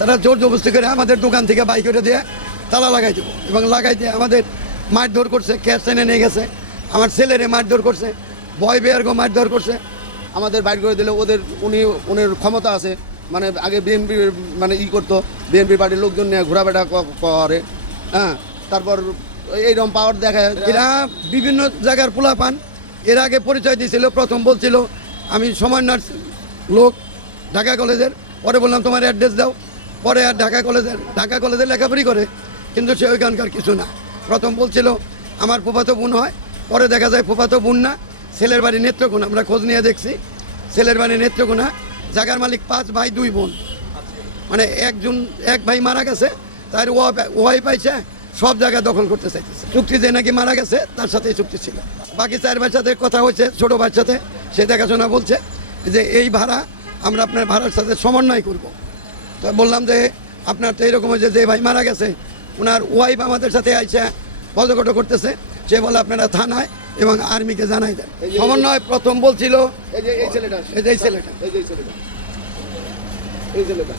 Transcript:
তারা জোর জবরদস্তি করে আমাদের দোকান থেকে বাই করে দিয়ে তালা লাগাই দেবো এবং লাগাই দিয়ে আমাদের মারধর করছে, ক্যাশ এনে নিয়ে গেছে, আমার ছেলেরে মারধর করছে, বয় বেয়ারগো মারধর করছে। আমাদের বাইর করে দিলে উনি ক্ষমতা আছে, মানে আগে বিএনপি মানে করতো, বিএনপি পার্টির লোকজন নিয়ে ঘোরাফেরা করে, হ্যাঁ। তারপর এইরকম পাওয়ার দেখায়। এরা বিভিন্ন জায়গার পোলা পান। এর আগে পরিচয় দিয়েছিল, প্রথম বলছিল আমি সমন্বয়ের লোক ঢাকা কলেজের, পরে বললাম তোমার অ্যাড্রেস দাও, পরে আর ঢাকা কলেজে লেখাপড়ি করে, কিন্তু সে ওইখানকার কিছু না। প্রথম বলছিল আমার ফুফাতো বোন হয়, পরে দেখা যায় ফুফাতো বোন না, ছেলের বাড়ি নেত্রকোনা। আমরা খোঁজ নিয়ে দেখছি ছেলের বাড়ি নেত্রকোনা, জায়গার মালিক 5 ভাই 2 বোন। মানে এক ভাই মারা গেছে, তার ওয়াই পাইছে, সব জায়গা দখল করতে চাইতেছে। চুক্তি যে নাকি মারা গেছে তার সাথেই চুক্তি ছিল। বাকি 4 ভাইয়ের সাথে কথা হয়েছে, ছোটো ভাইয়ের সাথে, সে দেখাশোনা বলছে যে এই ভাড়া আমরা আপনার ভাড়ার সাথে সমন্বয় করব। তো বললাম যে আপনার তো এরকম হয়েছে, যে ভাই মারা গেছে ওনার ওয়াইফ আমাদের সাথে আইসা বজকট করতেছে, সে বলে আপনারা থানায় এবং আর্মিকে জানাই দেন। সমন্বয় প্রথম বলছিল এই ছেলেটা এই ছেলেটা